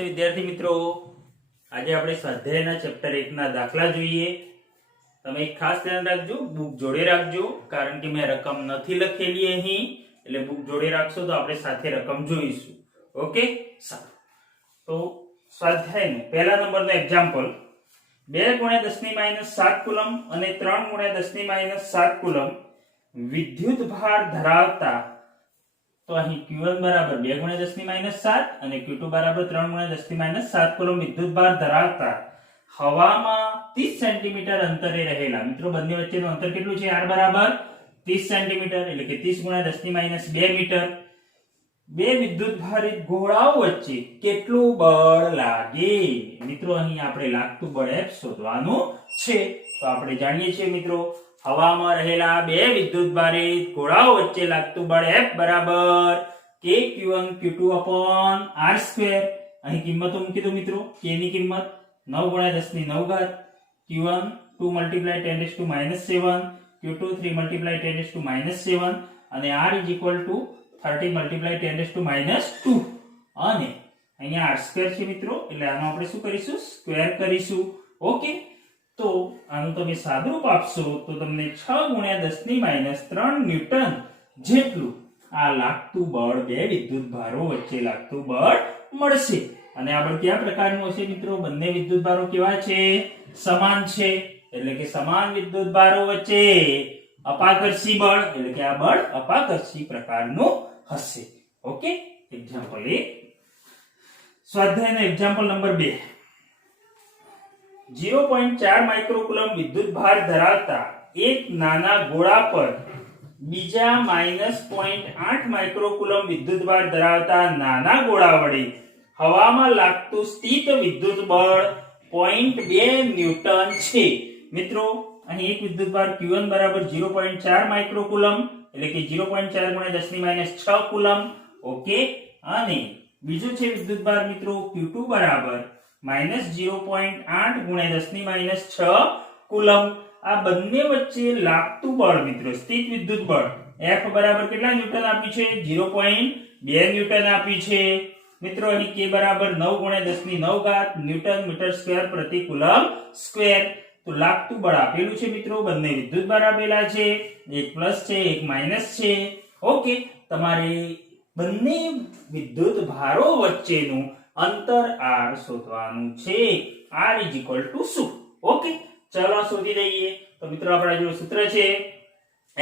નમસ્તે વિદ્યાર્થી મિત્રો, આજે આપણે સ્વાધ્યાયના ચેપ્ટર 1 ના દાખલા જોઈએ। તમે એક ખાસ ધ્યાન રાખજો, બુક જોડે રાખજો, કારણ કે મેં રકમ નથી લખેલી અહીં, એટલે બુક જોડે રાખશો તો આપણે સાથે રકમ જોઈશું। ઓકે, સારું। તો સ્વાધ્યાયનો પહેલા નંબરનો એક્ઝામ્પલ 2 × 10⁻7 કુલમ અને 3 × 10⁻7 કુલમ વિદ્યુત ભાર ધરાવતા, તો અહીં Q1 બરાબર 2 × 10⁻7 અને Q2 બરાબર 3 × 10⁻7 કુલમ વિદ્યુત ભાર ધરાવતા હવામાં 30 સેન્ટીમીટર અંતરે રહેલા, મિત્રો બંને વચ્ચેનું અંતર કેટલું છે? r બરાબર 30 સેન્ટીમીટર, એટલે કે 30 × 10⁻2 મીટર, બે વિદ્યુત ભારિત ગોળાઓ વચ્ચે કેટલું બળ લાગે? મિત્રો અહીં આપણે લાગતું બળ F શોધવાનું છે। તો આપણે જાણીએ છીએ મિત્રો, હવામાં રહેલા બે વિદ્યુત ભારિત ગોળાઓ વચ્ચે લાગતું બળ F બરાબર kq1 q2/r²। અહીં કિંમતો મૂકી દો મિત્રો, k ની કિંમત 9 × 10⁹, q1 2 × 10⁻⁷, q2 3 × 10⁻⁷, અને r 30 × 10⁻², અને અહીંયા r² છે મિત્રો, એટલે આનો આપણે શું કરીશું? સ્ક્વેર કરીશું। ઓકે, તો આનું તમે સાદુરૂપ આપશો તો તમને 6 × 10⁻³ ન્યૂટન જેટલું આ લાગતું બળ, બે વિદ્યુત ભારો વચ્ચે લાગતું બળ મળશે। અને આ બળ કયા પ્રકારનું હશે મિત્રો? બંને વિદ્યુત ભારો કેવા છે? સમાન છે, એટલે કે સમાન વિદ્યુત ભારો વચ્ચે અપાકર્ષી બળ, એટલે કે આ બળ અપાકર્ષી પ્રકારનું હશે। Okay, example 1। સ્વાધ્યાયનો એક્ઝામ્પલ નંબર 2, 0.4 માઇક્રોકુલમ વિદ્યુત ભાર ધરાવતા એક નાના ગોળા પર બીજા -0.8 માઇક્રોકુલમ વિદ્યુત ભાર ધરાવતા નાના ગોળા વડે હવામાં લાગતું સ્થિત વિદ્યુત બળ 0.2 ન્યૂટન છે। મિત્રો અહીં એક વિદ્યુત ભાર Q1 બરાબર 0.4 માઇક્રોકુલમ, એટલે કે 0.4 × 10⁻6 કુલમ। ઓકે, અને બીજું છે વિદ્યુત ભાર મિત્રો Q2 બરાબર -0.8 × 10⁻6 કુલમ। આ બંને વચ્ચે લાગતું બળ મિત્રો, સ્થિત વિદ્યુત બળ F બરાબર કેટલા ન્યૂટન આપ્યું છે? 0.2 ન્યૂટન આપ્યું છે। મિત્રો અહીં k બરાબર 9 × 10⁹ ન્યૂટન મીટર સ્ક્વેર પ્રતિ કુલમ સ્ક્વેર। તો લાગતું બળ આપેલું છે મિત્રો, બંને વિદ્યુત ભાર આપેલા છે, એક પ્લસ છે એક માઈનસ છે। ઓકે, તમારે બંને વિદ્યુત ભારો વચ્ચેનું અંતર r શોધવાનું છે। r શું? ઓકે, ચલો શોધી દઈએ। તો મિત્રો આપણા જો સૂત્ર છે, F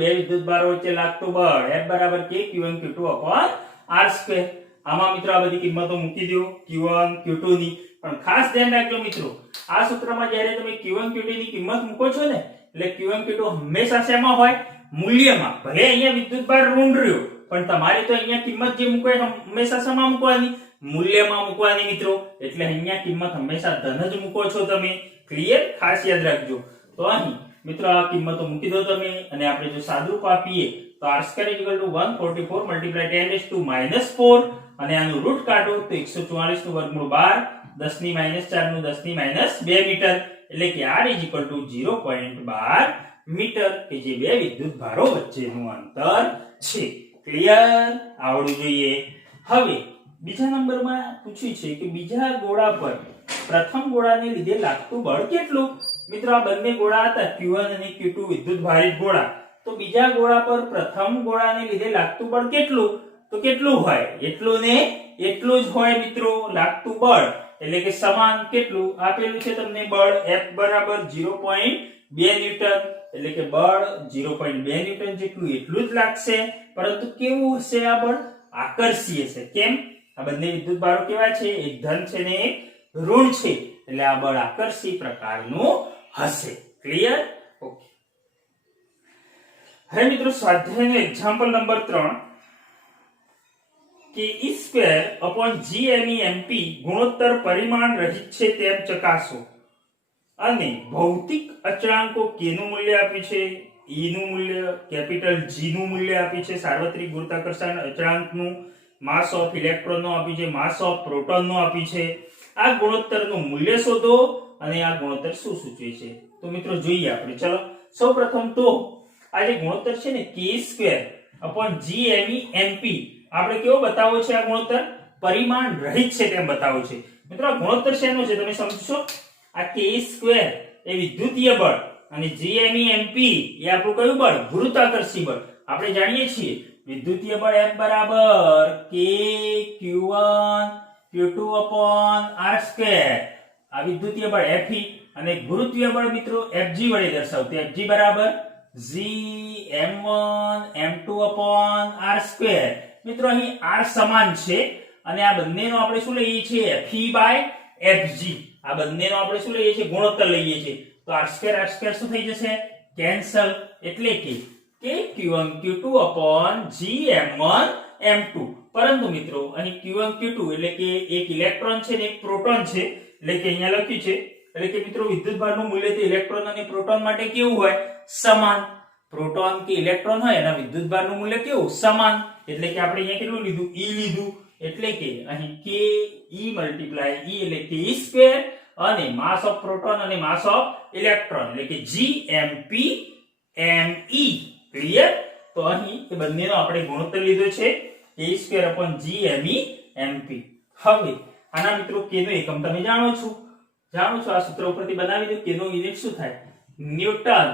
બે વિદ્યુત ભારો વચ્ચે લાગતું બળ F બરાબર kq1 q2/r²। આમાં મિત્રો આ બધી કિંમતો મૂકી દો, q1 q2 ની, પણ ખાસ ધ્યાન રાખજો મિત્રો, આ સૂત્રમાં જ્યારે તમે q1 q2 ની કિંમત મૂકો છો ને, એટલે q1 q2 હંમેશા શેમાં હોય? મૂલ્યમાં। ભલે અહીંયા વિદ્યુત ભાર ઋણ રહ્યો, પણ તમારે તો અહીંયા કિંમત જે મૂકો હંમેશા શેમાં મૂકવાની? મૂલ્યમાં મૂકવાની મિત્રો, એટલે અહીંયા કિંમત હંમેશા ધન જ મૂકો છો તમે। ક્લિયર? ખાસ યાદ રાખજો। તો અહીં મિત્રો આ કિંમતો મૂકી દો તમે, અને આપણે જો સાદુરૂપ આપીએ તો r² 144 × 10⁻⁴, અને આનું રૂટ કાઢો તો 144 નું વર્ગમૂળ 12, 10⁻⁴ નું 10⁻2 મીટર, એટલે કે r 0.12 મીટર, કે જે બે વિદ્યુત ભારો વચ્ચેનું અંતર છે। ક્લિયર? આવડવું જોઈએ। હવે બીજા નંબરમાં પૂછ્યું છે કે બીજા ગોળા પર પ્રથમ ગોળાને લીધે લાગતું બળ કેટલું? મિત્રો આ બંને ગોળા હતા Q1 અને Q2 વિદ્યુત ભારિત ગોળા, તો બીજા ગોળા પર પ્રથમ ગોળાને લીધે લાગતું બળ કેટલું? તો કેટલું હોય? એટલું ને એટલું જ હોય મિત્રો, લાગતું બળ, એટલે કે સમાન કેટલું આપેલું છે તમને બળ? F બરાબર 0.2 ન્યૂટન, એટલે કે બળ 0.2 ન્યૂટન જેટલું એટલું જ લાગશે। પરંતુ કેવું હશે આ બળ? આકર્ષીય છે। કેમ? આ બંને વિદ્યુત ભારો કેવા છે? એક ધન છે ને એક ઋણ છે, એટલે આ બળ આકર્ષી પ્રકારનું હશે। ક્લિયર? ઓકે, હવે મિત્રો સ્વાધ્યાયનો એક્ઝામ્પલ નંબર 3, કે E²/G_MEMP ગુણોત્તર પરિમાણ રહિત છે તેમ ચકાસો, અને ભૌતિક અચળાંકો k નું મૂલ્ય આપ્યું છે, E નું મૂલ્ય, કેપિટલ G નું મૂલ્ય આપ્યું છે, સાર્વત્રિક ગુરુત્વાકર્ષણ અચળાંકનું, માસ ઓફ ઇલેક્ટ્રોન નું આપ્યું છે, માસ ઓફ પ્રોટોન નું આપ્યું છે। આ ગુણોત્તરનું મૂલ્ય શોધો, અને આ ગુણોત્તર શું સૂચવે છે? તો મિત્રો જોઈએ આપણે। ચલો સૌપ્રથમ તો આ જે ગુણોત્તર છે ને k²/G_MEMP, આપણે કેવો બતાવો છે આ ગુણોત્તર? પરિમાણ રહિત છે તેમ બતાવ્યું છે. મિત્રો આ ગુણોત્તર શેનો છે તમે સમજશો. આ k² એ વિદ્યુતીય બળ અને gmemp એ આપણું કયું બળ? ગુરુત્વાકર્ષી બળ. આપણે જાણીએ છીએ વિદ્યુતીય બળ F બરાબર k q1 q2/r². આ વિદ્યુતીય બળ Fe અને ગુરુત્વીય બળ મિત્રો Fg વડે દર્શાવતું. Fg બરાબર Gm1m2/r². મિત્રો અહીં r સમાન છે અને આ બંનેનો આપણે શું લઈએ છીએ? Fe/Fg. આ બંનેનો આપણે શું લઈએ છીએ? ગુણોત્તર લઈએ છીએ. તો r² શું થઈ જશે? કેન્સલ. એટલે કે q1 q2/gm1m2. પરંતુ મિત્રો અહીં q1 q2 એટલે કે એક ઇલેક્ટ્રોન છે ને એક પ્રોટોન છે. એટલે કે અહીંયા લખ્યું છે એટલે કે મિત્રો વિદ્યુતભારનું મૂલ્ય તે ઇલેક્ટ્રોન અને પ્રોટોન માટે કેવું હોય? સમાન. પ્રોટોન કે ઇલેક્ટ્રોન હોય એના વિદ્યુતભારનું મૂલ્ય કેવું? સમાન. એટલે કે આપણે અહીંયા કેટલું લીધું? E લીધું. એટલે કે અહીં k e મલ્ટીપ્લાય e એટલે કે e² અને માસ ઓફ પ્રોટોન અને માસ ઓફ ઇલેક્ટ્રોન એટલે કે gmp me. ક્લિયર? તો અહીં એ બંનેનો આપણે ગુણોત્તર લીધો છે k²/gme mp. હવે આના મિત્રો k નો એકમ તમે જાણો છો આ સૂત્ર ઉપરથી બનાવી દો. k નો યુનિટ શું થાય? ન્યૂટન.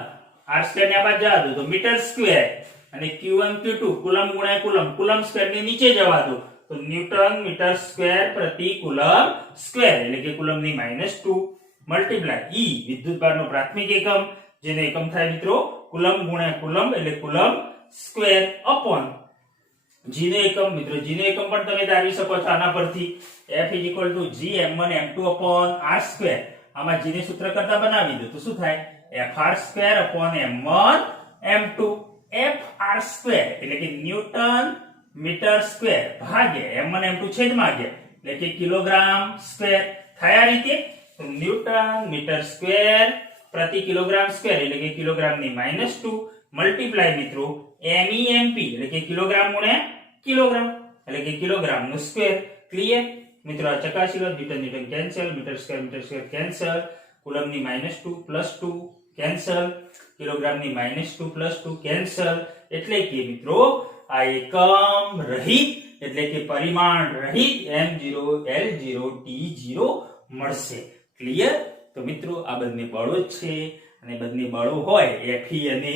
r² ને આ બાજુ જવા દો તો મીટર સ્ક્વેર અને q1 q2 કુલમ ગુણ્યા કુલમ. કુલમ સ્ક્વેર ને નીચે જવા દો તો ન્યૂટન મીટર સ્ક્વેર પ્રતિ કુલમ સ્ક્વેર એટલે કે કુલમની -2 મલ્ટીપ્લાય e વિદ્યુતભારનો પ્રાથમિક એકમ જેનો એકમ થાય મિત્રો કુલમ ગુણ્યા કુલમ એટલે કુલમ સ્ક્વેર અપોન g નો એકમ. મિત્રો g નો એકમ પણ તમે ધારી શકો છો આના પરથી. F Gm1m2/r². આમાં g ને સૂત્ર કરતા બનાવી દો તો શું થાય? Fr²/m1m2. Fr² એટલે કે ન્યૂટન મીટર સ્ક્વેર ભાગ્યા m1m2 છેદમાં ગયા એટલે કે કિલોગ્રામ સ્ક્વેર. થાય આ રીતે તો ન્યૂટન મીટર સ્ક્વેર પ્રતિ કિલોગ્રામ સ્ક્વેર એટલે કે કિલોગ્રામની -2 મલ્ટીપ્લાય મિત્રો MEMP એટલે કે કિલોગ્રામ ગુણ્યા કિલોગ્રામ એટલે કે કિલોગ્રામનું સ્ક્વેર. ક્લિયર? મિત્રો આ ચકાસી લો. Newton cancel, metre square cancel, કુલમની -2 + 2 કેન્સલ, કિલોગ્રામની -2 + 2 કેન્સલ. એટલે કે મિત્રો આ એકમ રહિત એટલે કે પરિમાણ રહિત m0 l0 t0 મળશે. ક્લિયર? તો મિત્રો આ બંને બળો જ છે અને બંને બળો હોય Fe અને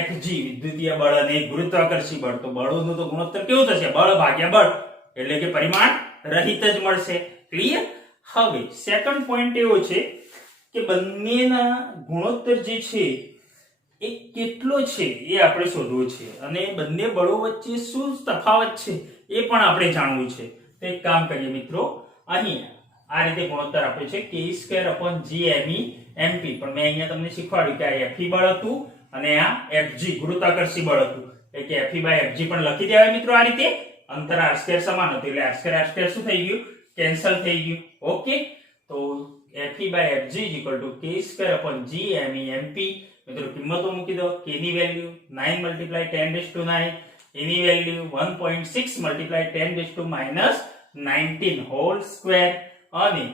Fg વિદ્યુતીય બળ અને ગુરુત્વાકર્ષી બળ. તો બળોનું તો ગુણોત્તર કેવું થશે? બળ ભાગ્યા બળ એટલે કે પરિમાણ રહિત જ મળશે. ક્લિયર? હવે સેકન્ડ પોઈન્ટ એવો છે કે બંનેના ગુણોત્તર જે છે એ કેટલો છે એ આપણે શોધવું છે અને બંને બળો વચ્ચે શું તફાવત છે એ પણ આપણે જાણવું છે. તો એક કામ કરીએ મિત્રો, અહીં આ રીતે ગુણોત્તર આપ્યો છે k²/gme mp. પણ મેં અહીંયા તમને શીખવાડ્યું કે આ Fe બળ હતું અને આ Fg ગુરુત્વાકર્ષી બળ હતું. એટલે કે Fe/Fg પણ લખી દેવાય મિત્રો આ રીતે. અંતર r² સમાન હતું એટલે r² શું થઈ ગયું? કેન્સલ થઈ ગયું. ઓકે, તો Fe/Fg k²/gme mp. મિત્રો કિંમતો મૂકી દો. k ની વેલ્યુ 9 × 10⁹, e ની વેલ્યુ 1.6 × 10⁻19 હોલ સ્ક્વેર અને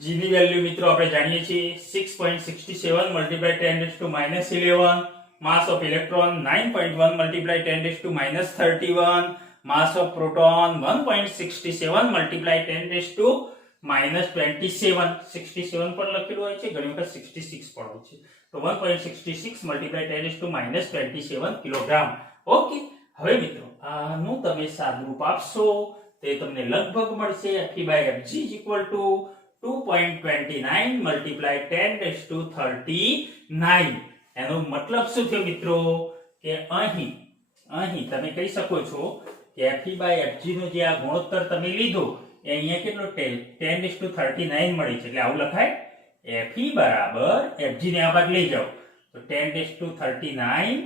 g ની વેલ્યુ મિત્રો આપણે જાણીએ છીએ 6.67 × 10⁻11. માસ of electron 9.1 × 10⁻31. Mass of proton 1.67 × 10⁻27. 67 પણ લખેલું હોય છે, ઘણી વખત 66 પણ હોય છે. તો 1.66 × 10⁻27 કિલોગ્રામ. ઓકે, હવે મિત્રો આનું તમે સાદુરૂપ આપશો તે તમને લગભગ મળશે Fe/Fg = 2.29 × 10⁻39. એનો મતલબ શું થયો મિત્રો કે અહીં તમે કહી શકો છો કે Fe/Fg નો જે આ ગુણોત્તર તમે લીધો એ અહીંયા કેટલો 10⁻39 મળે છે. એટલે આવું લખાય Fe = Fg ને આ બાજુ લઈ જાઓ તો 10⁻39.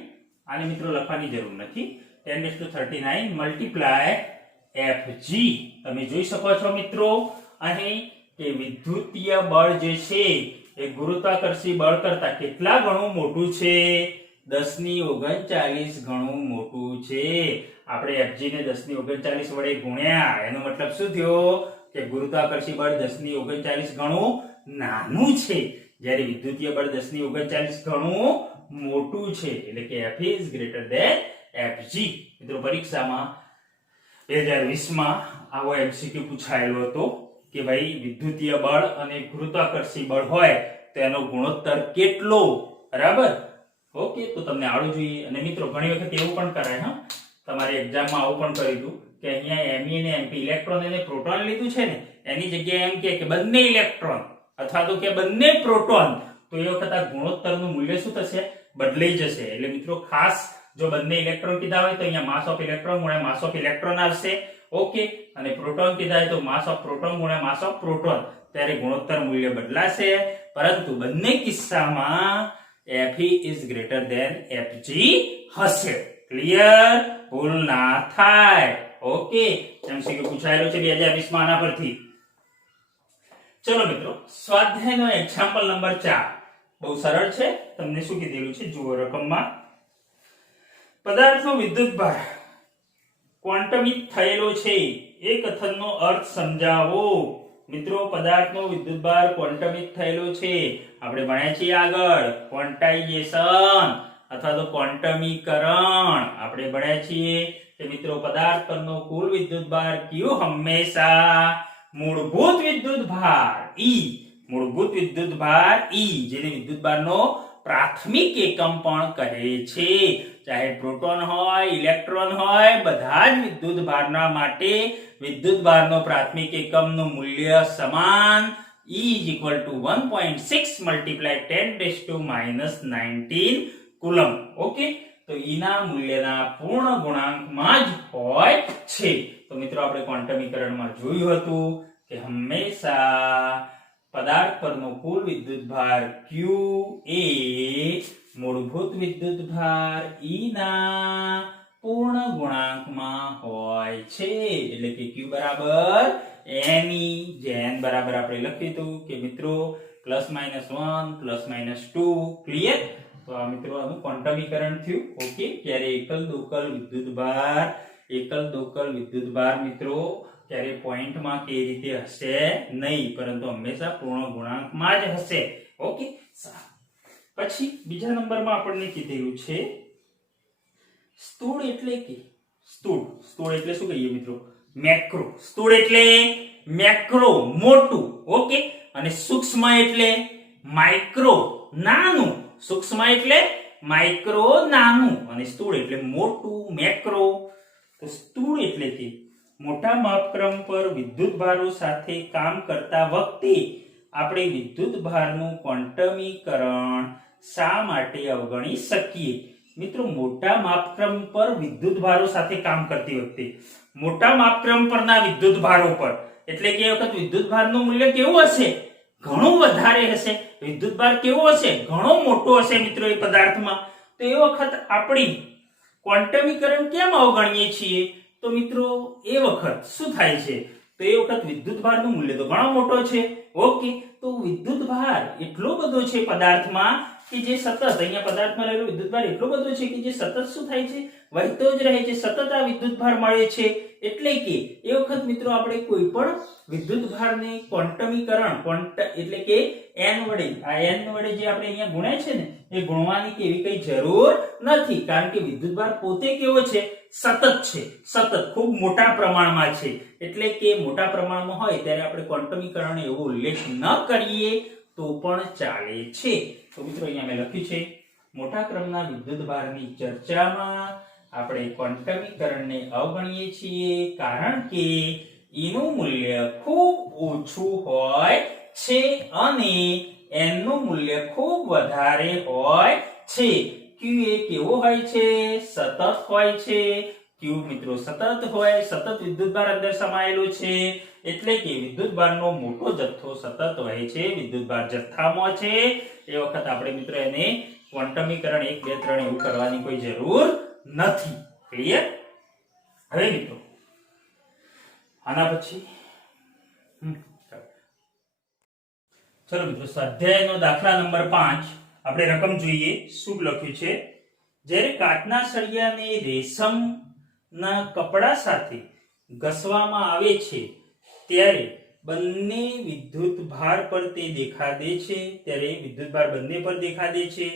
આને મિત્રો લખવાની જરૂર નથી. 10⁻39 × Fg. તમે જોઈ શકો છો મિત્રો અહીં કે વિદ્યુતીય બળ જે છે એ ગુરુત્વાકર્ષી બળ કરતા કેટલા ગણું મોટું છે? 10⁻39 ગણું મોટું છે. આપણે Fg ને 10⁻39 વડે ગુણ્યા એનો મતલબ શું થયો કે ગુરુત્વાકર્ષી બળ 10⁻39 ગણું નાનું છે જ્યારે વિદ્યુતીય બળ 10⁻39 ગણું મોટું છે. એટલે કે F is greater than Fg. મિત્રો પરીક્ષામાં 2020 માં આવો એમસીક્યુ પૂછાયેલો હતો કે ભાઈ વિદ્યુતીય બળ અને ગુરુત્વાકર્ષી બળ હોય તો એનો ગુણોત્તર કેટલો, બરાબર? ઓકે, તો તમને આવડવું જોઈએ. અને મિત્રો ઘણી વખત એવું પણ કરાય, હા, તમારી એક્ઝામમાં આવું પણ કર્યું કે અહીંયા Me અને Mp ઇલેક્ટ્રોન અને પ્રોટોન લીધું છે ને, એની જગ્યાએ એમ કે બંને ઇલેક્ટ્રોન અથવા તો કે બંને પ્રોટોન, તો એ વખત આ ગુણોત્તરનું મૂલ્ય શું થશે? બદલાઈ જશે. એટલે મિત્રો ખાસ જો બંને ઇલેક્ટ્રોન કીધા હોય તો અહીંયા માસ ઓફ ઇલેક્ટ્રોન ગુણ્યા માસ ઓફ ઇલેક્ટ્રોન આવશે. ઓકે, અને પ્રોટોન કીધા હોય તો માસ ઓફ પ્રોટોન ગુણ્યા માસ ઓફ પ્રોટોન, ત્યારે ગુણોત્તર મૂલ્ય બદલાશે. પરંતુ બંને કિસ્સામાં Fe is greater than Fg હશે. ક્લિયર? ભૂલ ના થાય. ઓકે, એમસીક્યુ પૂછાયેલો છે 2020 માં આના પરથી. ચલો મિત્રો, સ્વાધ્યાયનો એક્ઝામ્પલ નંબર 4 બહુ સરળ છે. તમને શું કીધેલું છે જુઓ રકમમાં. પદાર્થનો વિદ્યુતભાર ક્વોન્ટમિત થયેલો છે. એ કથનનો અર્થ સમજાવો. મિત્રો, પદાર્થનો વિદ્યુતભાર ક્વોન્ટમિત થયેલો છે. આપણે ભણ્યા છીએ આગળ ક્વોન્ટાઇઝેશન અથવા તો ક્વોન્ટમીકરણ. આપણે ભણ્યા છીએ કે મિત્રો પદાર્થ પરનો કુલ વિદ્યુતભાર Q હંમેશા મૂળભૂત વિદ્યુતભાર E, મૂળભૂત વિદ્યુતભાર E, જેને વિદ્યુતભારનો પ્રાથમિક એકમ પણ કહે છે. ચાહે પ્રોટોન હોય, ઇલેક્ટ્રોન હોય, બધા જ વિદ્યુતભારના માટે વિદ્યુતભારનો પ્રાથમિક એકમનું મૂલ્ય સમાન E = 1.6 × 10⁻⁻19 કુલમ. ઓકે, તો E ના મૂલ્યના પૂર્ણ ગુણાંકમાં જ હોય છે. તો મિત્રો આપણે ક્વોન્ટમીકરણમાં જોયું હતું કે હંમેશા પદાર્થ પરનો કુલ વિદ્યુતભાર Q એ મૂળભૂત વિદ્યુતભાર E ના પૂર્ણ ગુણાંકમાં હોય છે. એટલે કે Q બરાબર Ne, જેન બરાબર આપણે લખ્યું હતું કે મિત્રો +-1 +-2. ક્લિયર? તો આ મિત્રો આનું ક્વોન્ટમીકરણ થયું. ઓકે, ત્યારે એકલ દોકલ વિદ્યુતભાર મિત્રો ત્યારે પોઈન્ટમાં કે રીતે હશે નહીં, પરંતુ હંમેશા પૂર્ણ ગુણાંકમાં જ હશે. ઓકે, પછી બીજા નંબરમાં આપણને કીધેલું છે સ્થૂળ એટલે કે સ્થૂળ એટલે શું કહીએ મિત્રો? મેક્રો. સ્થૂળ એટલે મેક્રો, મોટું. ઓકે, અને સૂક્ષ્મ એટલે માઇક્રો, નાનું. સૂક્ષ્મ એટલે માઇક્રો, નાનું, અને સ્થૂળ એટલે મોટું, મેક્રો. તો સ્થૂળ એટલે કે મોટા માપક્રમ પર વિદ્યુતભારો સાથે કામ કરતા વખતે આપણે વિદ્યુતભારનું ક્વોન્ટમીકરણ શા માટે અવગણી શકીએ? મિત્રો, મોટા માપક્રમ પર વિદ્યુતભારો સાથે કામ કરતી વખતે, મોટા માપક્રમ પરના વિદ્યુતભારો પર, એટલે કે એ વખત વિદ્યુતભારનું મૂલ્ય કેવું હશે? ઘણું વધારે હશે. વિદ્યુતભાર કેવો હશે? ઘણો મોટો હશે મિત્રો એ પદાર્થમાં. તો એ વખત આપણી ક્વોન્ટમીકરણ કેમ અવગણીએ છીએ? તો મિત્રો એ વખત શું થાય છે? તો એ વખત વિદ્યુતભારનું મૂલ્ય તો ઘણો મોટો છે. ઓકે, તો વિદ્યુતભાર એટલો બધો છે પદાર્થમાં કે જે સતત, અહીંયા પદાર્થમાં રહેલો વિદ્યુતભાર એટલો બધો છે કે જે સતત શું થાય છે? વહેતો જ રહે છે. સતત આ વિદ્યુતભાર મળે છે. એટલે કે એ વખત મિત્રો આપણે કોઈ પણ વિદ્યુતભારને ક્વોન્ટમીકરણ એટલે કે n વડે, આ n વડે જે આપણે અહીંયા ગુણ્યા છે ને, એ ગુણવાની કે એવી કઈ જરૂર નથી. કારણ કે વિદ્યુતભાર પોતે કેવો છે? સતત છે. સતત ખૂબ મોટા પ્રમાણમાં છે. એટલે કે મોટા પ્રમાણમાં હોય ત્યારે આપણે ક્વોન્ટમીકરણ એવો ઉલ્લેખ ન કરીએ તો પણ ચાલે છે. તો મિત્રો અહીંયા મેં લખ્યું છે મોટા ક્રમના વિદ્યુતભારની ચર્ચામાં આપણે ક્વોન્ટમીકરણને અવગણીએ છીએ કારણ કે નું મૂલ્ય ખૂબ ઓછું હોય છે અને n નું મૂલ્ય ખૂબ વધારે હોય છે. Q એ કેવો હોય છે? સતત હોય છે. Q મિત્રો સતત હોય, સતત વિદ્યુતભાર અંદર સમાયેલો છે. એટલે કે વિદ્યુતભારનો મોટો જથ્થો સતત વહે છે, વિદ્યુતભાર જથ્થામાં છે. એ વખત આપણે મિત્રો એને ક્વોન્ટમીકરણ 1 2 3 એવું કરવાની કોઈ જરૂર નથી. ક્લિયર? હવે મિત્રો આના પછી ચલો મિત્રો સ્વાધ્યાયનો દાખલા નંબર 5 આપણે રકમ જોઈએ. શું લખ્યું છે? જ્યારે કાચના સળિયાને રેશમના કપડા સાથે ઘસવામાં આવે છે ત્યારે બંને વિદ્યુતભાર પર તે દેખાડે છે. ત્યારે વિદ્યુતભાર બંને પર દેખાડે છે.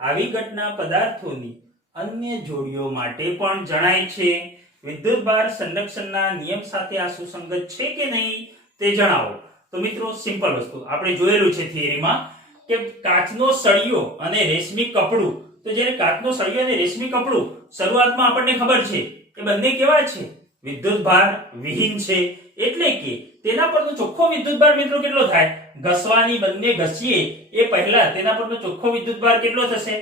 આવી ઘટના પદાર્થોની અન્ય જોડીઓ માટે પણ જણાય છે. વિદ્યુતભાર સંરક્ષણના નિયમ સાથે આ સુસંગત છે કે નહીં તે જણાવો. તો મિત્રો સિમ્પલ વસ્તુ આપણે જોયેલું છે થિયરીમાં કે કાચનો સળિયો અને રેશમી કપડું. તો જ્યારે કાચનો સળિયો અને રેશમી કપડું શરૂઆતમાં આપણને ખબર છે કે બંને કેવા છે, વિદ્યુતભાર વિહીન છે. એટલે કે તેના પરનો ચોખ્ખો વિદ્યુતભાર મિત્રો કેટલો થાય, ઘસવાની બંને ઘસીએ એ પહેલા તેના પરનો ચોખ્ખો વિદ્યુતભાર કેટલો થશે,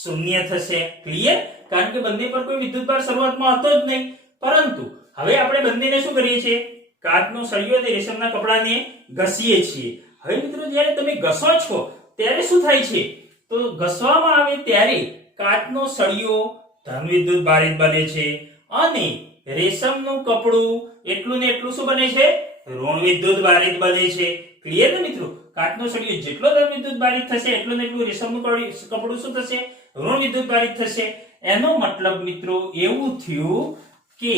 શૂન્ય થશે. ક્લિયર? કારણ કે બંને પર કોઈ વિદ્યુતભાર શરૂઆતમાં હતો જ નહીં. પરંતુ હવે આપણે બંનેને શું કરીએ છીએ, કાચનો સળિયો અને રેશમના કપડાને ઘસીએ છીએ. હવે મિત્રો જ્યારે તમે ઘસો છો ત્યારે શું થાય છે, તો ઘસવામાં આવે ત્યારે કાચનો સળિયો ધન વિદ્યુતભારિત બને છે અને રેશમનું કપડું એટલું ને એટલું શું બને છે, ઋણ વિદ્યુતભારિત બને છે. ક્લિયર ને મિત્રો? કાચનો સળિયો જેટલો ધન વિદ્યુતભારિત થશે એટલું ને એટલું રેશમનું કપડું શું થશે, ઋણ વિદ્યુતભારિત થશે. એનો મતલબ મિત્રો એવું થયું કે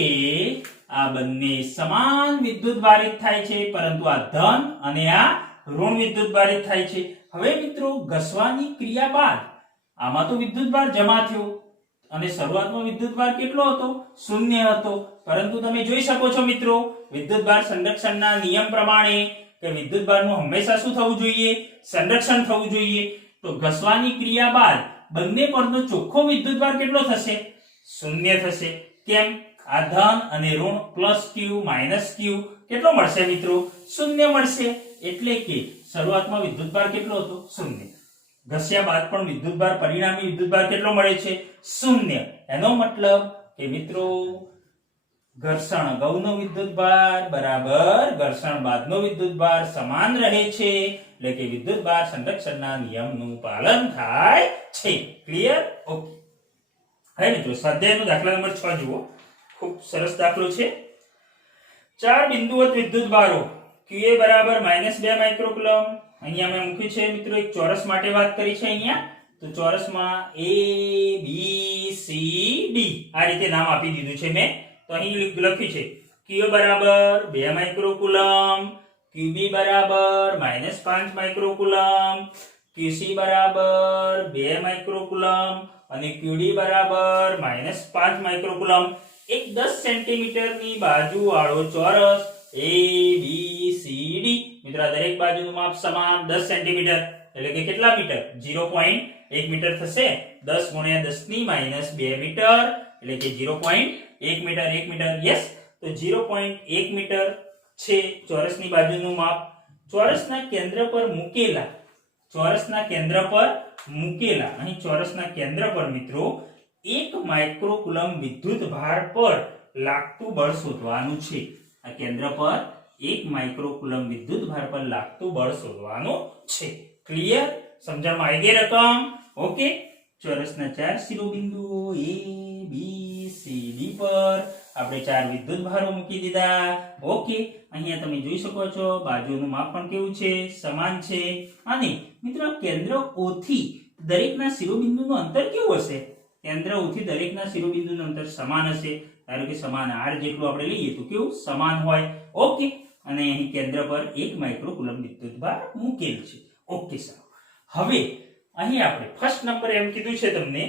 આ બંને સમાન વિદ્યુતભારિત થાય છે, પરંતુ આ ધન અને આ ઋણ વિદ્યુતભારિત થાય છે. હવે મિત્રો ઘસવાની ક્રિયા બાદ આમાં તો વિદ્યુતભાર જમા થયો અને શરૂઆતમાં વિદ્યુતભાર કેટલો હતો, શૂન્ય હતો. પરંતુ તમે જોઈ શકો છો મિત્રો વિદ્યુતભાર સંરક્ષણના નિયમ પ્રમાણે કે વિદ્યુતભારનું હંમેશા શું થવું જોઈએ, સંરક્ષણ થવું જોઈએ. તો ઘસવાની ક્રિયા બાદ બંને પરનો ચોખ્ખો વિદ્યુતભાર કેટલો થશે, શૂન્ય થશે. કેમ? આ ધન અને ઋણ પ્લસ ક્યુ માઇનસ ક્યુ કેટલો મળશે મિત્રો, શૂન્ય મળશે. એટલે કે શરૂઆતમાં વિદ્યુતભાર કેટલો હતો, શૂન્ય. ઘસ્યા બાદ પણ વિદ્યુતભાર પરિણામી વિદ્યુતભાર કેટલો મળે છે, શૂન્ય. એનો મતલબ કે મિત્રો ઘર્ષણ અગાઉનો વિદ્યુતભાર બરાબર ઘર્ષણ બાદનો વિદ્યુતભાર સમાન રહે છે. એટલે કે વિદ્યુતભાર સંરક્ષણના નિયમનું પાલન થાય છે. ક્લિયર? ઓકે. હવે મિત્રો સ્વાધ્યાયનો દાખલા નંબર 6 જુઓ. ખૂબ સરસ દાખલો છે. 4 બિંદુવત વિદ્યુતભારો QA બરાબર -2 માઇક્રોકુલમ. અહીંયા મેં મૂકી છે મિત્રો એક ચોરસ માટે વાત કરી છે. અહીંયા તો ચોરસમાં A B C D આ રીતે નામ આપી દીધું છે મેં. તો અહીં લખ્યું છે QA બરાબર 2 માઇક્રોકુલમ, QB બરાબર -5 માઇક્રોકુલમ, QC બરાબર 2 માઇક્રોકુલમ અને QD બરાબર -5 માઇક્રોકુલમ. એક 10 સેન્ટીમીટરની બાજુ વાળો ચોરસ ABCD. મિત્રો દરેક બાજુનું માપ સમાન 10 સેન્ટીમીટર એટલે કે કેટલા મીટર, 0.1 મીટર થશે. 10 × 10⁻2 મીટર એટલે કે 0.1 મીટર. 1 metre yes. તો 0.1 મીટર છે ચોરસની બાજુનું માપ. ચોરસના કેન્દ્ર પર મૂકેલા અહીં ચોરસના કેન્દ્ર પર મિત્રો 1 માઇક્રોકુલમ વિદ્યુતભાર પર લાગતું બળ શોધવાનું છે. આ કેન્દ્ર પર 1 માઇક્રોકુલમ વિદ્યુતભાર પર લાગતું બળ શોધવાનું છે. ક્લિયર? સમજણમાં આવી ગઈ રકમ? ઓકે. ચોરસના 4 શિરોબિંદુઓ A B C D પર આપણે 4 વિદ્યુતભારો મૂકી દીધા. ઓકે. અહીંયા તમે જોઈ શકો છો બાજુનું માપ પણ કેવું છે, સમાન છે. અને મિત્રો કેન્દ્ર O થી દરેકના શિરોબિંદુનું અંતર કેવું હશે, કેન્દ્ર O થી દરેકના શિરોબિંદુનું અંતર સમાન હશે. ધારો કે સમાન r જેટલું આપણે લઈએ તો કેવું સમાન હોય. ઓકે. અને અહીં કેન્દ્ર પર 1 માઇક્રોકુલમ વિદ્યુતભાર મૂકેલ છે. ઓકે સારું. હવે અહીં આપણે ફર્સ્ટ નંબર એમ કીધું છે તમને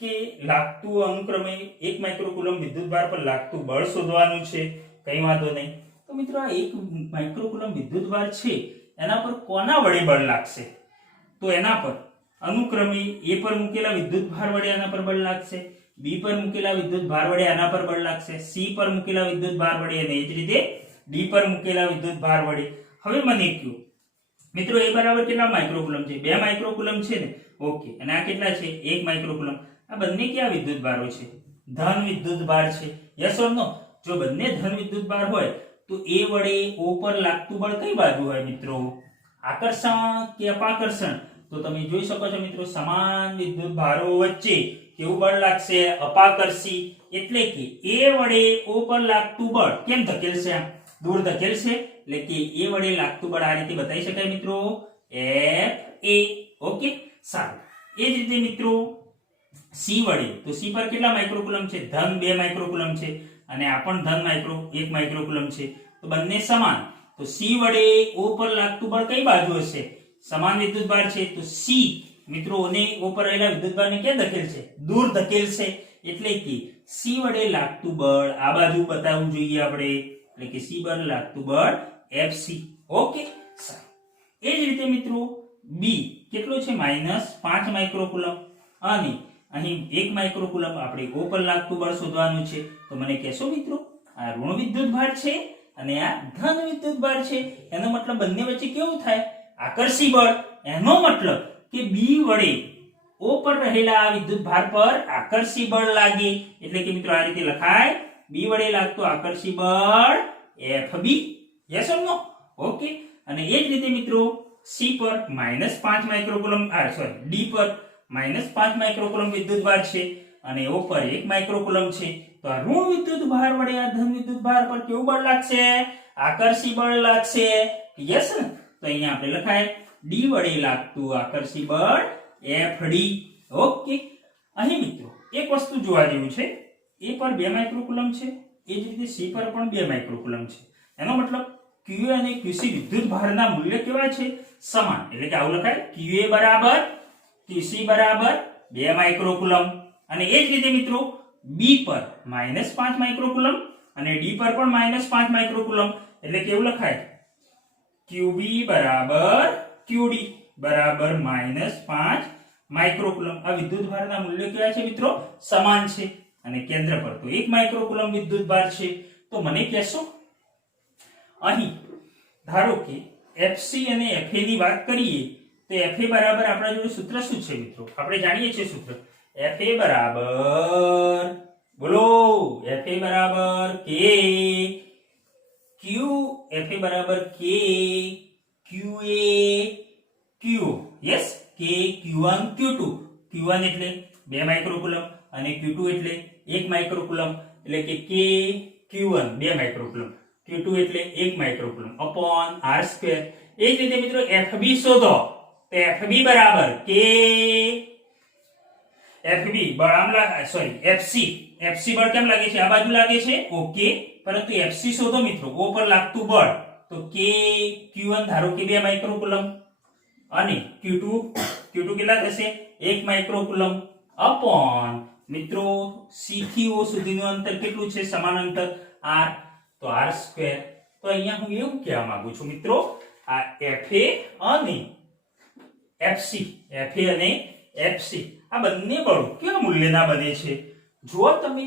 કે લાગતું અનુક્રમે 1 માઇક્રોકુલમ વિદ્યુતભાર પર લાગતું બળ શોધવાનું છે. કઈ વાંધો નહીં. તો મિત્રો આ 1 માઇક્રોકુલમ વિદ્યુતભાર છે એના પર કોના વડે બળ લાગશે, તો એના પર અનુક્રમે A પર મૂકેલા વિદ્યુતભાર વડે આના પર બળ લાગશે, B પર મૂકેલા વિદ્યુતભાર વડે આના પર બળ લાગશે, C પર મૂકેલા વિદ્યુતભાર વડે અને એ જ રીતે D પર મૂકેલા વિદ્યુતભાર વડે. હવે મને કહો મિત્રો A બરાબર કેટલા માઇક્રોકુલમ છે, 2 માઇક્રોકુલમ છે ને. ઓકે. અને આ કેટલા છે, 1 માઇક્રોકુલમ. આ બંને કયા વિદ્યુતભારો છે, ધન વિદ્યુતભાર છે. યસ ઓર નો? જો બંને ધન વિદ્યુતભાર હોય તો A વડે O પર લાગતું બળ કઈ બાજુ હોય મિત્રો, આકર્ષણ કે અપાકર્ષણ? તો તમે જોઈ શકો છો મિત્રો સમાન વિદ્યુતભારો વચ્ચે કેવું બળ લાગશે, અપાકર્ષી. એટલે કે A વડે O પર લાગતું બળ કેમ ધકેલશે, આમ દૂર ધકેલશે. એટલે કે A વડે લાગતું બળ આ રીતે બતાવી શકાય મિત્રો, FA. ઓકે સારું. એ જ રીતે મિત્રો C વડે, તો C પર કેટલા માઇક્રોકુલમ છે, ધન 2 માઇક્રોકુલમ છે અને આ પણ ધન 1 માઇક્રોકુલમ છે. તો બંને સમાન. તો C વડે O પર લાગતું બળ કઈ બાજુ હશે, સમાન વિદ્યુતભાર છે. તો C મિત્રો ને O પર રહેલા વિદ્યુતભારને ક્યાં ધકેલશે, દૂર ધકેલશે. એટલે કે સી વડે લાગતું બળ આ બાજુ બતાવવું જોઈએ આપણે, એટલે કે સી પર લાગતું બળ Fc. ઓકે, એ જ રીતે મિત્રો બી કેટલો છે -5 માઇક્રોકુલમ, અને અહીં 1 માઇક્રોકુલમ આપણે ઓ પર લાગતું બળ શોધવાનું છે. તો મને કહેશો મિત્રો આ ઋણ વિદ્યુત ભાર છે અને આ ધન વિદ્યુત ભાર છે, એનો મતલબ બંને વચ્ચે કેવું થાય આકર્ષી બળ. એનો મતલબ કે બી વડે ઓ પર રહેલા આ વિદ્યુત ભાર પર આકર્ષી બળ લાગે, એટલે કે મિત્રો આ રીતે લખાય બી વડે લાગતું આકર્ષી બળ Fb. Yes or no? Okay, અને એ જ રીતે મિત્રો સી પર -5 માઇક્રોકુલમ ડી પર -5 માઇક્રોકુલમ વિદ્યુત ભાર છે અને ઓ પર 1 માઇક્રોકુલમ છે. તો આ ઋણ વિદ્યુત ભાર વડે આ ધન વિદ્યુત ભાર પર કેવું બળ લાગશે આકર્ષી બળ લાગશે. યસ ને? તો અહીંયા આપણે લખાય ડી વડે લાગતું આકર્ષી બળ Fd. ઓકે, અહીં મિત્રો એક વસ્તુ જોવા જેવું છે, એ પર 2 માઇક્રોકુલમ છે, એ જ રીતે સી પર પણ 2 માઇક્રોકુલમ છે. એનો મતલબ QA અને QC વિદ્યુત ભારના મૂલ્ય કેવા છે સમાન, એટલે કે આવું લખાય QA બરાબર QC બરાબર 2 માઇક્રોકુલમ. અને એ જ રીતે મિત્રો બી પર -5 માઇક્રોકુલમ અને ડી પર પણ -5 માઇક્રોકુલમ, એટલે કેવું લખાય QB બરાબર QD બરાબર -5 માઇક્રોકુલમ. આ વિદ્યુત ભારના મૂલ્ય કેવા છે મિત્રો સમાન છે, અને કેન્દ્ર પર તો 1 માઇક્રોકુલમ વિદ્યુત ભાર છે. તો મને કહેશો અહીં ધારો કે Fc અને Fa ની વાત કરીએ તો Fa બરાબર આપણા જોડે સૂત્ર શું છે મિત્રો? આપણે જાણીએ છીએ સૂત્ર Fa બરાબર બોલો Fa બરાબર K Q Fa બરાબર K QA QO. Yes, K Q1 Q2. Q1 એટલે 2 માઇક્રોકુલમ અને Q2 એટલે 1 માઇક્રોકુલમ, એટલે કે K Q1 2 માઇક્રોકુલમ, Q2 એટલે 1 માઇક્રોકુલમ upon r². એ જ રીતે મિત્રો Fb શોધો તો Fb બરાબર K Fb બળ આમ FC બળ કેમ લાગે છે આ બાજુ લાગે છે. ઓકે, પરંતુ Fc શોધો મિત્રો ઓ પર લાગતું બળ, તો K Q1 ધારો કે 2 માઇક્રોકુલમ અને Q2 કેટલા થશે 1 માઇક્રોકુલમ upon મિત્રો C થી O સુધીનું અંતર કેટલું છે સમાન અંતર r, તો r². તો અહીંયા હું એવું કહેવા માંગુ છું મિત્રો આ Fa અને Fc આ બંને બળો કેવા મૂલ્યના બને છે જુઓ તમે,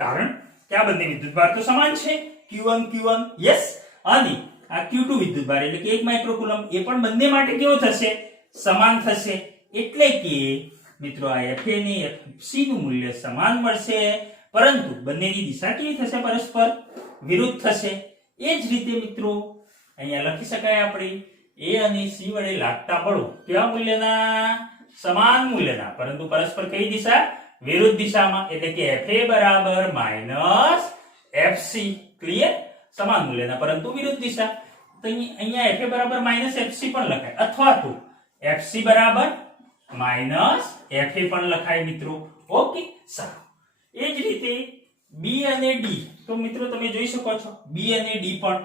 કારણ કે આ બંને વિદ્યુતભાર તો સમાન છે Q1 યસ, અને આ Q2 વિદ્યુતભાર એટલે કે 1 માઇક્રોકુલમ એ પણ બંને માટે કેવો થશે સમાન થશે, એટલે કે મિત્રો આ Fa અને Fc નું મૂલ્ય સમાન મળશે, પરંતુ બંનેની દિશા કેવી થશે પરસ્પર વિરુદ્ધ થશે. એ જ રીતે મિત્રો અહીંયા લખી શકાય આપણે A અને C વડે લાગતા બળો કેવા મૂલ્યના સમાન મૂલ્યના, પરંતુ પરસ્પર કઈ દિશા વિરુદ્ધ દિશામાં, એટલે કે Fa બરાબર -Fc. ક્લિયર? સમાન મૂલ્યના પરંતુ વિરુદ્ધ દિશા. તો અહીંયા Fa બરાબર -Fc પણ લખાય, અથવા તો Fc બરાબર -Fa પણ લખાય મિત્રો. ઓકે, સારું. એ જ રીતે B અને D, તો મિત્રો તમે જોઈ શકો છો B અને D પણ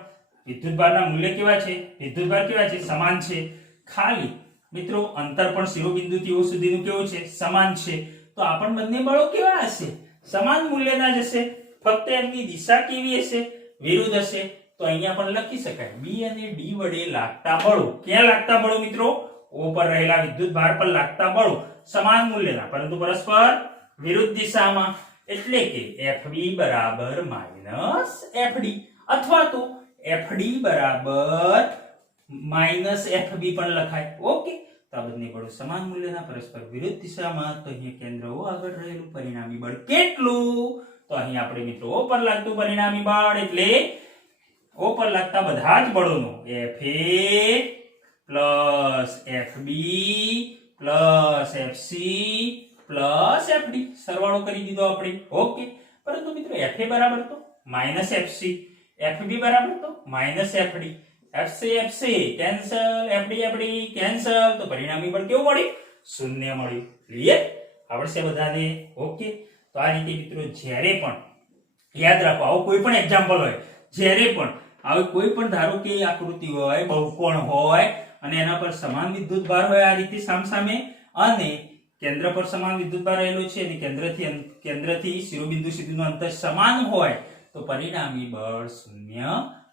વિદ્યુતભારના મૂલ્ય કેવા છે વિદ્યુતભાર કેવા છે સમાન છે, ખાલી મિત્રો અંતર પણ શિરોબિંદુથી O સુધીનું કેવું છે સમાન છે. તો આ પણ બંને બળો કેવા હશે સમાન મૂલ્યના જ હશે, ફક્ત એમની દિશા કેવી હશે વિરુદ્ધ હશે. તો અહીંયા પણ લખી શકાય B અને D વડે લાગતા બળો, ક્યાં લાગતા બળો મિત્રો O પર રહેલા વિદ્યુતભાર પર લાગતા બળો સમાન મૂલ્યના પરંતુ પરસ્પર વિરુદ્ધ દિશામાં, એટલે કે Fb બરાબર -Fd અથવા તો Fd બરાબર -Fb પણ લખાય. ઓકે, તો આ બંને બળો સમાન મૂલ્યના પરસ્પર વિરુદ્ધ દિશામાં. તો અહીંયા કેન્દ્ર O આગળ રહેલું પરિણામી બળ કેટલું? તો અહીં આપણે મિત્રો O પર લાગતું પરિણામી બળ એટલે O પર લાગતા બધા જ બળોનો Fa Fb Fc Fd સરવાળો કરી દીધો આપણે. ઓકે, પરંતુ મિત્રો Fa બરાબર તો -Fc, Fb બરાબર તો -Fd, Fc cancel, Fd cancel, તો પરિણામી બળ કેવું મળ્યું શૂન્ય મળ્યું. ક્લિયર? આવડશે બધાને? ઓકે, તો આ રીતે મિત્રો જ્યારે પણ યાદ રાખો આવો કોઈ પણ એક્ઝામ્પલ હોય, જ્યારે પણ આવી કોઈ પણ ધારો કે આકૃતિ હોય બહુકોણ હોય અને એના પર સમાન વિદ્યુતભાર હોય આ રીતે સામસામે, અને કેન્દ્ર પર સમાન વિદ્યુતભાર રહેલો છે અને કેન્દ્રથી શિરોબિંદુ સુધીનું અંતર સમાન હોય તો પરિણામી બળ શૂન્ય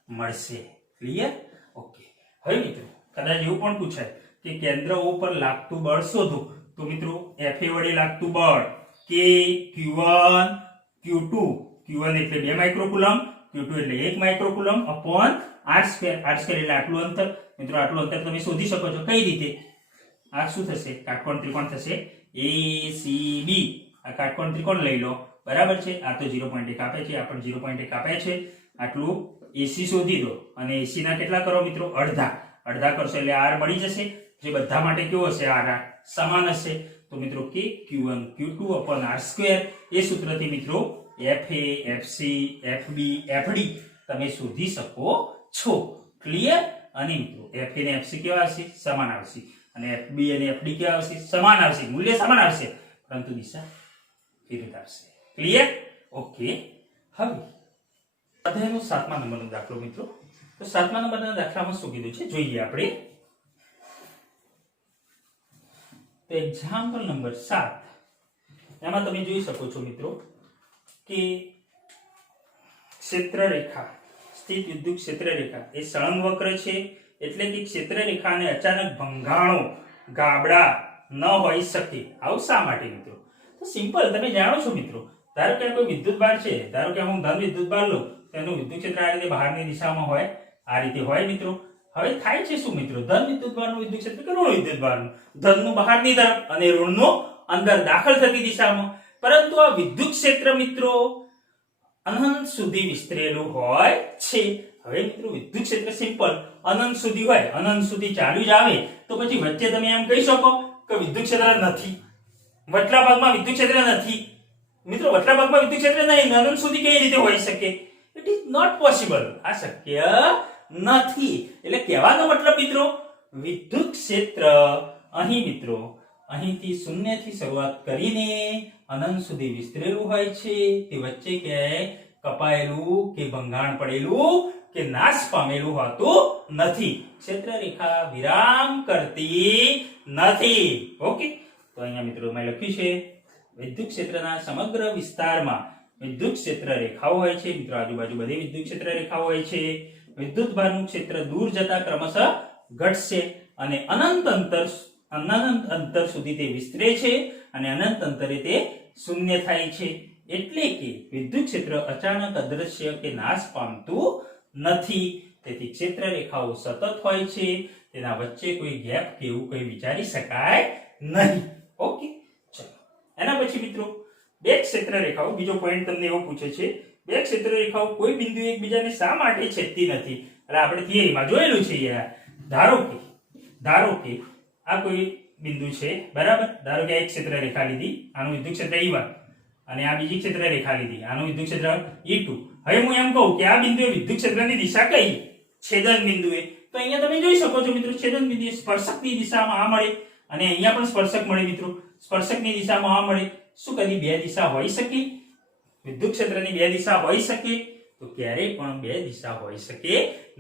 મળશે. ક્લિયર? ઓકે. હવે મિત્રો કદાચ એવું પણ પૂછાય કે કેન્દ્ર O પર લાગતું બળ શોધો, તો મિત્રો Fa વડે લાગતું બળ કે Q1 Q2, Q1 એટલે 2 માઇક્રોકુલમ, Q2 એટલે 1 માઇક્રોકુલમ અપોન r2 એટલે આટલું અંતર. મિત્રો આટલું અંતર તમે શોધી શકો છો. કઈ રીતે? આ શું થશે? કાટકોણ ત્રિકોણ થશે ACB. આ કાટકોણ ત્રિકોણ લઈ લો, બરાબર છે. આ તો 0.1 આપે છે, આ પણ 0.1 આપે છે. આટલું AC શોધી દો અને AC ના કેટલા કરો મિત્રો? અડધા કરશો એટલે r મળી જશે, જે બધા માટે કેવો હશે? r સમાન હશે. તો મિત્રો કે Q1 Q2 upon r2 એ સૂત્રથી મિત્રો FA FC FB FD તમે શોધી શકો છો. ક્લિયર? અને મિત્રો FA અને FC કેવા આવશે? સમાન આવશે. અને FB અને FD કેવા આવશે? સમાન આવશે. મૂલ્ય સમાન આવશે, પરંતુ દિશા વિરુદ્ધ આવશે. ક્લિયર? ઓકે. હવે અધ્યાયનો 7મા નંબરનો દાખલો મિત્રો. તો 7મા નંબરના દાખલામાં શું કીધું છે જોઈએ આપણે. તો એક્ઝામ્પલ નંબર 7 એમાં તમે જોઈ શકો છો મિત્રો કે ક્ષેત્રરેખા, સ્થિત વિદ્યુત ક્ષેત્રરેખા એ સળંગ વક્ર છે, એટલે કે ક્ષેત્રરેખાને અચાનક ભંગાણો ગાબડા ન હોઈ શકે. આવું શા માટે મિત્રો? તો સિમ્પલ, તમે જાણો છો મિત્રો, ધારો કે કોઈ વિદ્યુતભાર છે, ધારો કે હું ધન વિદ્યુતભાર લઉં, તેનું વિદ્યુત ક્ષેત્ર આ રીતે બહારની દિશામાં હોય, આ રીતે હોય મિત્રો. હવે થાય છે શું મિત્રો? ધન વિદ્યુતભારનું વિદ્યુત ક્ષેત્ર કે ઋણ વિદ્યુતભારનું? ધનનું બહારની તરફ અને ઋણનું અંદર દાખલ થતી દિશામાં. પરંતુ આ વિદ્યુત ક્ષેત્ર મિત્રો અનંત સુધી વિસ્તરેલું હોય છે. હવે મિત્રો વિદ્યુત ક્ષેત્ર સિમ્પલ અનંત સુધી હોય, અનંત સુધી ચાલ્યું જ આવે, તો પછી વચ્ચે તમે એમ કહી શકો કે વિદ્યુત ક્ષેત્ર નથી, વટલા ભાગમાં વિદ્યુત ક્ષેત્ર નથી. મિત્રો વટલા ભાગમાં વિદ્યુત ક્ષેત્ર નહીં, અનંત સુધી કઈ રીતે હોઈ શકે? It is not possible. આ શક્ય નથી. એટલે કહેવાનો મતલબ મિત્રો, વિદ્યુત ક્ષેત્ર અહીં મિત્રો અહીંથી શૂન્યથી શરૂઆત કરીને અનંત સુધી વિસ્તરેલું હોય છે. તે વચ્ચે ક્યાંય કપાયેલું કે ભંગાણ પડેલું કે નાશ પામેલું હોતું નથી. ક્ષેત્રરેખા વિરામ કરતી નથી. ઓકે. તો અહીંયા મિત્રો મેં લખ્યું છે વિદ્યુત ક્ષેત્રના સમગ્ર વિસ્તારમાં વિદ્યુત ક્ષેત્ર રેખાઓ હોય છે. મિત્રો આજુબાજુ બધી વિદ્યુત ક્ષેત્ર રેખાઓ હોય છે. વિદ્યુતભારનું ક્ષેત્ર દૂર જતા ક્રમશઃ ઘટશે અને અનંત અંતર સુધી તે વિસ્તરે છે અને અનંત અંતરે તે શૂન્ય થાય છે. એટલે કે વિદ્યુત ક્ષેત્ર અચાનક અદ્રશ્ય કે નાશ પામતું નથી. તેથી ક્ષેત્ર રેખાઓ સતત હોય છે, તેના વચ્ચે કોઈ ગેપ કે એવું કંઈ વિચારી શકાય નહીં. ઓકે. ચલો એના પછી મિત્રો બે ક્ષેત્ર રેખાઓ, બીજો પોઈન્ટ તમને એવો પૂછે છે, બે ક્ષેત્ર રેખાઓ કોઈ બિંદુ એકબીજાને શા માટે છેદતી નથી? એટલે આપણે થિયરીમાં જોયેલું છે યાર. ધારો કે આ કોઈ બિંદુ છે, બરાબર? ધારો કે એક ક્ષેત્ર રેખા લીધી, આનું વિદ્યુત ક્ષેત્ર E1, અને આ બીજી ક્ષેત્ર રેખા લીધી, આનું વિદ્યુત ક્ષેત્ર E2. હવે હું એમ કહું કે આ બિંદુએ વિદ્યુત ક્ષેત્રની દિશા કઈ? છેદન બિંદુએ. તો અહીંયા તમે જોઈ શકો છો મિત્રો, છેદન બિંદુએ સ્પર્શકની દિશામાં આ મળે અને અહીંયા પણ સ્પર્શક મળે મિત્રો. સ્પર્શકની દિશામાં આ મળે. શું કદી બે દિશા હોઈ શકે? વિદ્યુત ક્ષેત્રની બે દિશા હોઈ શકે? તો ક્યારેય પણ બે દિશા હોઈ શકે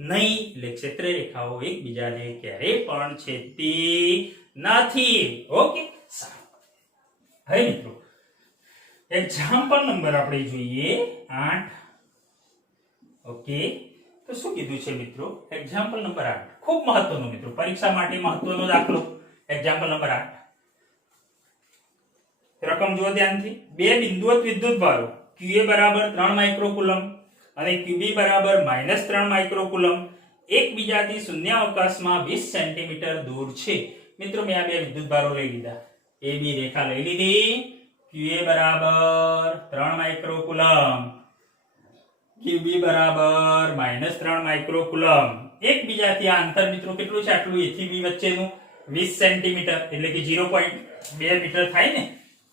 નહીં. એટલે ક્ષેત્ર રેખાઓ એકબીજાને ક્યારેય પણ છેદતી નથી. ઓકે. હવે મિત્રો એક્ઝામ્પલ નંબર આપણે જોઈએ 8. ઓકે. તો શું કીધું છે મિત્રો? એક્ઝામ્પલ નંબર 8 ખૂબ મહત્વનો મિત્રો, પરીક્ષા માટે મહત્વનો દાખલો. Example number 8. રકમ જુઓ ધ્યાનથી. બે બિંદુવત વિદ્યુતભારો QA બરાબર 3 માઇક્રોકુલમ અને QB બરાબર -3 માઇક્રોકુલમ એકબીજાથી શૂન્ય અવકાશમાં 20 સેન્ટીમીટર દૂર છે. મિત્રો મેં આ બે વિદ્યુતભારો લઈ લીધા, AB રેખા લઈ લીધી. QA બરાબર 3 માઇક્રોકુલમ, QB બરાબર -3 માઇક્રોકુલમ. એકબીજાથી આ અંતર મિત્રો કેટલું છે? આટલું A થી B વચ્ચેનું 20 સેન્ટીમીટર, એટલે કે 0.2 મીટર થાય ને.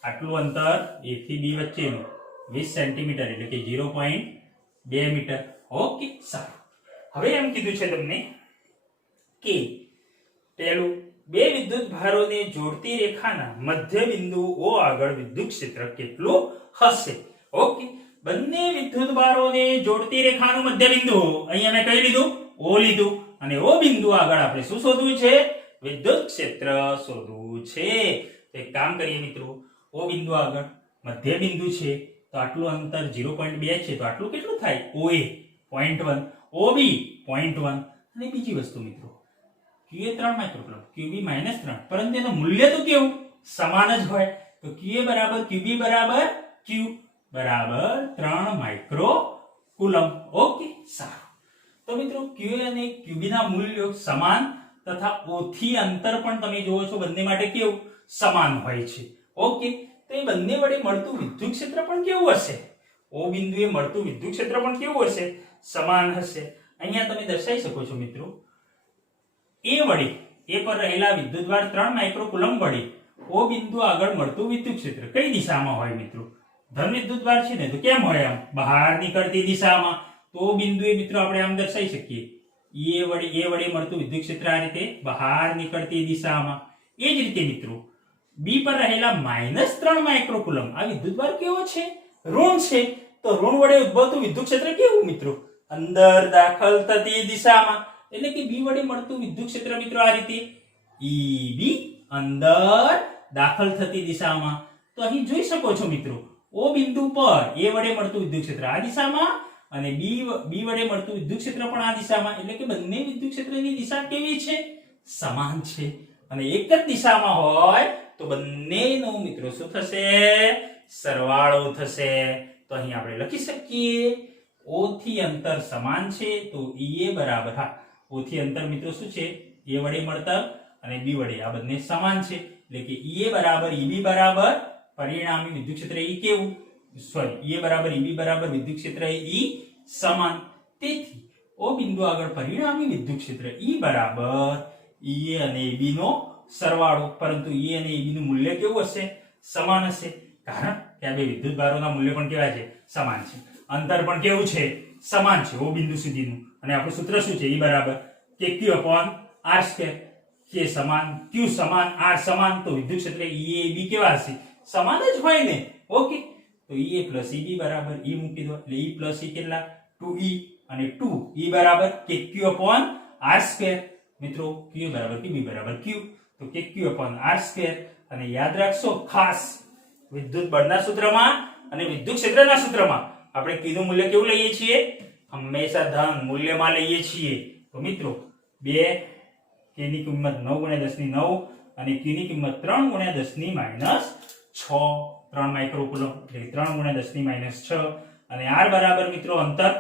આટલું અંતર A થી B વચ્ચેનું 20 સેન્ટીમીટર, એટલે કે 0.2 મીટર. ઓકે. સારું. હવે એમ કીધું છે તમને કે પહેલું, બે વિદ્યુત ભારોને જોડતી રેખાના મધ્ય બિંદુ O આગળ વિદ્યુત ક્ષેત્ર કેટલું હશે? ઓકે. બંને વિદ્યુત ભારોને જોડતી રેખાનું મધ્ય બિંદુ અહીંયા મેં કઈ લીધું? O લીધું. અને O બિંદુ આગળ આપણે શું શોધવું છે? વિદ્યુત ક્ષેત્ર શોધવું છે. તો એક કામ કરીએ મિત્રો, ઓ બિંદુ આગળ મધ્ય બિંદુ છે તો આટલું અંતર 0.2 છે તો આટલું કેટલું થાય? OA 0.1, OB 0.1. અને બીજી વસ્તુ મિત્રો, QA 3 માઇક્રોકુલમ, QB -3, પરંતુ એનું મૂલ્ય તો કેવું? સમાન જ હોય. તો QA બરાબર QB બરાબર Q બરાબર 3 માઇક્રોકુલમ. ઓકે, સારું. તો મિત્રો QA અને QB ના મૂલ્યો સમાન તથા O થી અંતર પણ તમે જોવો છો બંને માટે કેવું? સમાન હોય છે. ઓકે, તો એ બંને વડે મળતું વિદ્યુત ક્ષેત્ર પણ કેવું હશે? O બિંદુએ મળતું વિદ્યુત ક્ષેત્ર પણ કેવું હશે? સમાન હશે. અહીંયા તમે દર્શાવી શકો છો મિત્રો, એ વડે એ પર રહેલા વિદ્યુતભાર 3 માઇક્રોકુલમ વડે O બિંદુ આગળ મળતું વિદ્યુત ક્ષેત્ર કઈ દિશામાં હોય મિત્રો? ધન વિદ્યુતભાર છે ને તો કેમ હોય? આમ બહાર નીકળતી દિશામાં. તો O બિંદુએ મિત્રો આપણે આમ દર્શાવી શકીએ, એ વડે મળતું વિદ્યુત ક્ષેત્ર આ રીતે બહાર નીકળતી દિશામાં. એ જ રીતે મિત્રો B પર રહેલા -3 માઇક્રોકુલમ આ વિદ્યુતભાર કેવો છે? ઋણ છે. તો ઋણ વડે ઉદ્ભવતું વિદ્યુત ક્ષેત્ર કેવું મિત્રો? અંદર દાખલ થતી દિશામાં. એટલે કે B વડે મળતું વિદ્યુત ક્ષેત્ર મિત્રો આ રીતે EB અંદર દાખલ થતી દિશામાં. તો અહીં જોઈ શકો છો મિત્રો, O બિંદુ પર A વડે મળતું વિદ્યુત ક્ષેત્ર આ દિશામાં અને B વડે મળતું વિદ્યુત ક્ષેત્ર પણ આ દિશામાં. એટલે કે બંને વિદ્યુત ક્ષેત્રની દિશા કેવી છે? સમાન છે. અને એક જ દિશામાં હોય તો બંનેનો મિત્રો શું થશે? સરવાળો થશે. તો અહીં આપણે લખી શકીએ, O થી અંતર સમાન છે તો EA બરાબર, હા, O થી અંતર મિત્રો શું છે? A વડે મળતા અને B વડે આ બંને સમાન છે. એટલે કે EA બરાબર EB બરાબર પરિણામી વિદ્યુત ક્ષેત્ર E કેવું? EA બરાબર EB બરાબર વિદ્યુત ક્ષેત્ર E સમાન. તેથી O બિંદુ આગળ પરિણામી વિદ્યુત ક્ષેત્ર E બરાબર EA અને EB નો સરવાળો. પરંતુ EA અને EB નું મૂલ્ય કેવું હશે? સમાન હશે. કારણ કે આ બે વિદ્યુતભારોના મૂલ્ય પણ કેવા છે? સમાન છે. અંતર પણ કેવું છે? સમાન છે O બિંદુ સુધીનું. અને આપણું સૂત્ર શું છે? E બરાબર KQ/R². K સમાન, Q સમાન, R સમાન, તો વિદ્યુત ક્ષેત્ર EA EB કેવા હશે? સમાન જ હોય ને. ઓકે, તો EA + EB બરાબર E મૂકી દો એટલે E + E કેટલા? 2E અને 2E બરાબર KQ/R². મિત્રો Q બરાબર QB બરાબર Q, તો KQ/R². અને યાદ રાખશો ખાસ, વિદ્યુત બળના સૂત્રમાં અને વિદ્યુત ક્ષેત્રના સૂત્રમાં આપણે Q નું મૂલ્ય કેવું લઈએ છીએ? હંમેશા ધન મૂલ્યમાં લઈએ છીએ. તો મિત્રો 2 K ની કિંમત 9 × 10⁹ અને Q ની કિંમત 3 × 10⁻6 3 માઇક્રોકુલમ એટલે 3 × 10⁻6. અને R બરાબર મિત્રો અંતર,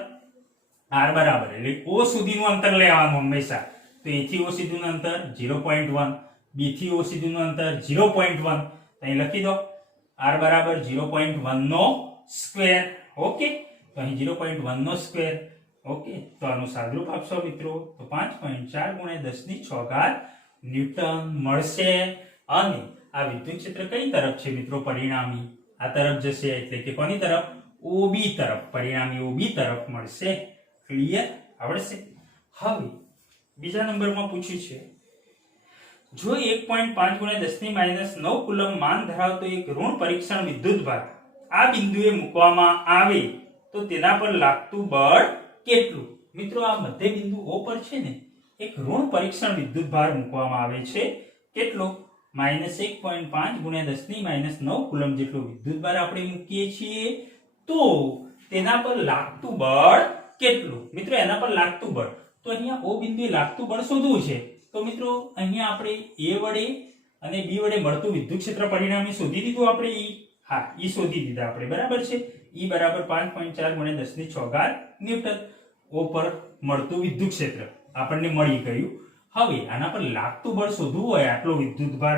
R બરાબર એટલે O સુધીનું અંતર લેવાનું હંમેશા. તો A થી O સુધીનું અંતર 0.1, B થી O સુધીનું અંતર 0.1. અહીં લખી દો R બરાબર 0.1 નો સ્ક્વેર. ઓકે, તો અહીં 0.1 નો સ્ક્વેર. ઓકે, તો આનું સાદુરૂપ આપશો મિત્રો તો 5.4 × 10⁶ ન્યૂટન મળશે. અને આ વિદ્યુત ક્ષેત્ર કઈ તરફ છે મિત્રો? પરિણામી આ તરફ જશે. એટલે કે કોની તરફ? OB તરફ. પરિણામી OB તરફ મળશે. ક્લિયર? આવડશે? હવે બીજા નંબરમાં પૂછ્યું છે, જો 1.5 × 10⁻9 કુલમ માન ધરાવતો એક ઋણ પરીક્ષણ વિદ્યુતભાર આ બિંદુએ મૂકવામાં આવે તો તેના પર લાગતું બળ કેટલું? મિત્રો આ મધ્ય બિંદુ O પર છે ને એક ઋણ પરીક્ષણ વિદ્યુતભાર મૂકવામાં આવે છે. કેટલો? -1.5 × 10⁻9 કુલમ જેટલો વિદ્યુતભાર આપણે મૂકીએ છીએ. તો તેના પર લાગતું બળ કેટલું? મિત્રો એના પર લાગતું બળ, તો અહીંયા O બિંદુએ લાગતું બળ શોધવું છે. તો મિત્રો અહીંયા આપણે A વડે અને B વડે મળતું વિદ્યુત ક્ષેત્ર પરિણામી શોધી દીધું આપણે E. હા, E શોધી દીધા આપણે. બરાબર છે. E બરાબર 5.4 × 10⁶ ન્યૂટન. O પર મળતું વિદ્યુત ક્ષેત્ર આપણને મળી ગયું. હવે આના પર લાગતું બળ શોધવું હોય આટલો વિદ્યુતભાર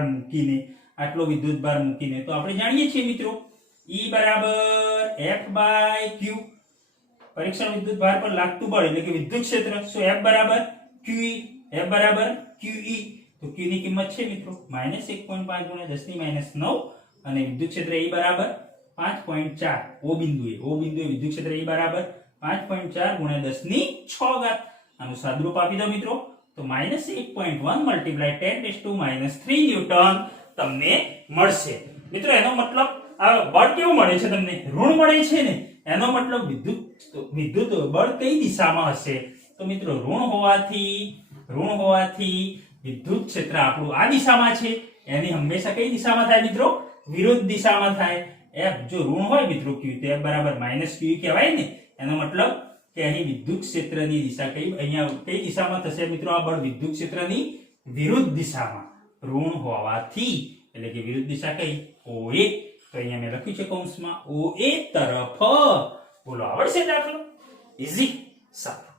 મૂકીને, તો આપણે જાણીએ છીએ મિત્રો E બરાબર F/Q. પરીક્ષણ વિદ્યુતભાર પર લાગતું બળ એટલે કે વિદ્યુત ક્ષેત્ર. સો F બરાબર QE, F બરાબર QE. તો Q ની કિંમત છે મિત્રો -1.5 × 10⁻9 અને વિદ્યુત ક્ષેત્ર E બરાબર 5.4. O બિંદુએ વિદ્યુત ક્ષેત્ર E બરાબર 5.4 × 10⁶. આનું સાદુરૂપ આપી દો મિત્રો તો -1.1 × 10⁻³ ન્યૂટન તમને મળશે. મિત્રો એનો મતલબ આ બળ કેવું મળે છે તમને? ઋણ મળે છે ને. એનો મતલબ વિદ્યુત બળ કઈ દિશામાં હશે? તો મિત્રો ઋણ હોવાથી વિદ્યુત ક્ષેત્ર આપણું આ દિશામાં છે. એની હંમેશા કઈ દિશામાં થાય મિત્રો? વિરુદ્ધ દિશામાં થાય. F જો ઋણ હોય મિત્રો Q તો F બરાબર -Q કહેવાય ને. એનો મતલબ કે અહીં વિદ્યુત ક્ષેત્રની દિશા અહીંયા કઈ દિશામાં થશે મિત્રો? આ બળ વિદ્યુત ક્ષેત્રની વિરુદ્ધ દિશામાં ઋણ હોવાથી, એટલે કે વિરુદ્ધ દિશા કઈ? OA. તો અહીંયા મેં લખ્યું છે કૌંસમાં OA તરફ. બોલો આવડશે દાખલો? ઈઝી. સારું.